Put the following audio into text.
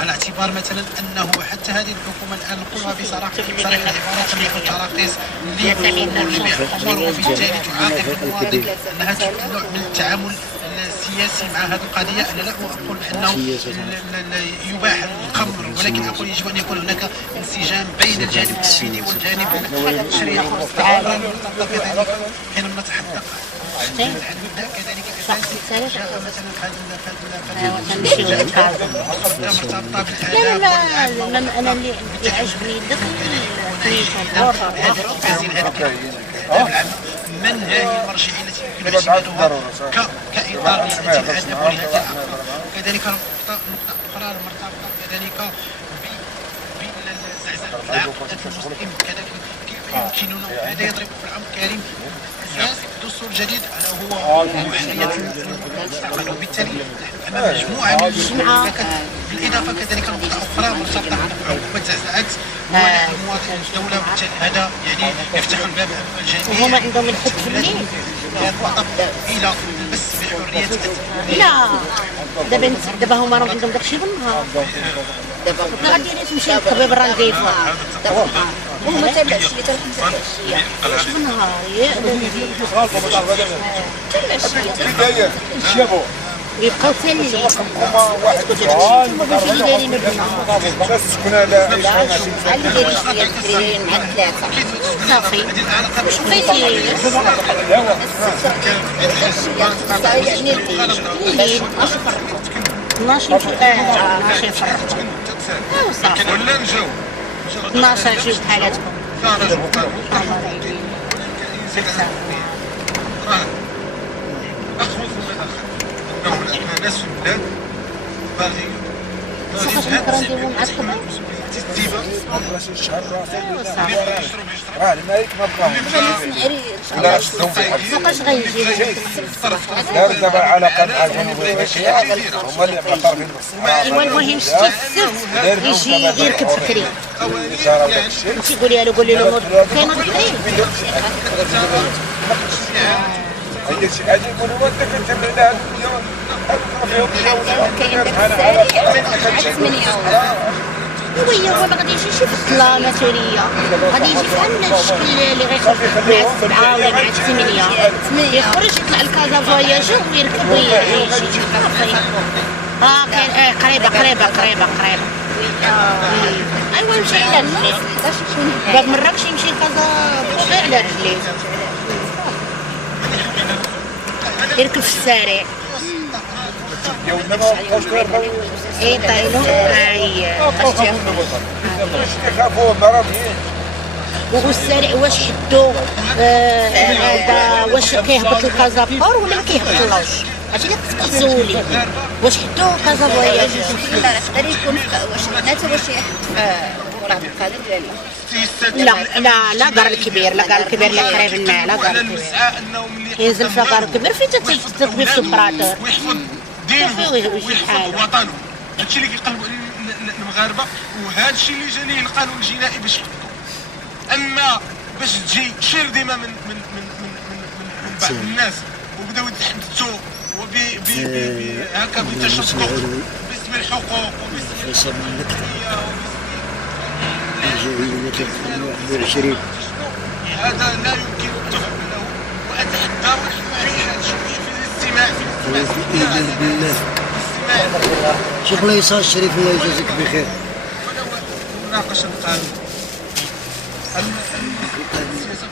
على اعتبار مثلا انه حتى هذه الحكومه الان نقولها بصراحه العباره تملك التراخيص لبيع الخمور، وبالتالي تعاقب المواطن ان هذا النوع من التعامل السياسي مع هذه القضيه. انا لا اقول بانه يباح الخمر، ولكن اقول يجب ان يكون هناك انسجام بين الجانب التنفيذي والجانب التشريعي. حينما نتحدث كذلك انا اللي يعجبني من هذه المرجعيه التي يمكن اعتمادها كاطار التي نقولها تعاقب. كذلك نقطه اخرى مرتبطه كذلك بالزعزعه العقيده المسلم، كذلك كيف يمكننا هذا يضرب في العمق كريم اساس الدستور الجديد الا هو حريه المستقبل، وبالتالي نحن امام مجموعه من الجماعات. بالاضافه كذلك نقطه اخرى مرتبطه بعقوبه الزعزعات والمواطن الدوله، وبالتالي هذا يعني يفتح الباب امام الجميع. وهما عندهم الحد في الليل الى البث بحريه لا دابا هما راه عندهم داكشي بالنهار. دابا غادي تمشي للطبيب راه نظيفه وهما حتى العشيه حتى العشيه واش بالنهار يبقاو حتى الليل. كنتو داكشي اللي دايرين بالنهار كنا لا اللي دايرين شويه الدراري مع الثلاثه صافي شوفيتي يعني الليل 12 صافي ولا نجاو 12 جوج بحالاتكم اخوض من الاخر انه ناس في البلاد باغيين نديرو معكم الملك ما بقاش فوقاش غيجي دار دابا العلاقه مع جنوب افريقيا هما اللي معترفين ايوا المهم شتي السبت يجي يركب فكري تيقولي له قولي له كاين فكري هادي يقولوا ودك انت من هذا كاين داك السريع 8 وهي هو ما غادي يجي شي فصله ثوريه، غادي يجي بحال الشكل اللي غيخرج مع 7 ولا مع 8 يخرج يطلع لكازا فواياجور ويركب ويجي صافي. كاين قريبه ايوا يمشي على رجليه باب مراكش يمشي لكازا غير على رجليه يركب في السريع اي طايلو والسريع واش حدو واش كيهبط لكازابور ولا ما كيهبطلوش؟ هادشي اللي خصك تسولي واش حدو كازا فواياج لا يقدر يكون واش حناته واش وراه القادر لا كار الكبير لا قريب لنا لا كار الكبير ينزل في كار الكبير فين تتطبي في السوبراتور ويجي حال وطنه. هادشي اللي كيقلبوا المغاربه، وهذا الشيء اللي جا ليه القانون الجنائي باش يحطوا. اما باش تجي شير ديما من بعض الناس وبداو يتحدثوا هكا بتشدق باسم الحقوق وباسم هذا لا يمكن تحمله. واتحدى ونحن عايشين شوف الاستماع بالله شيخ الله يسعد الشريف الله يجازيك بخير. مناقشه القانون السياسه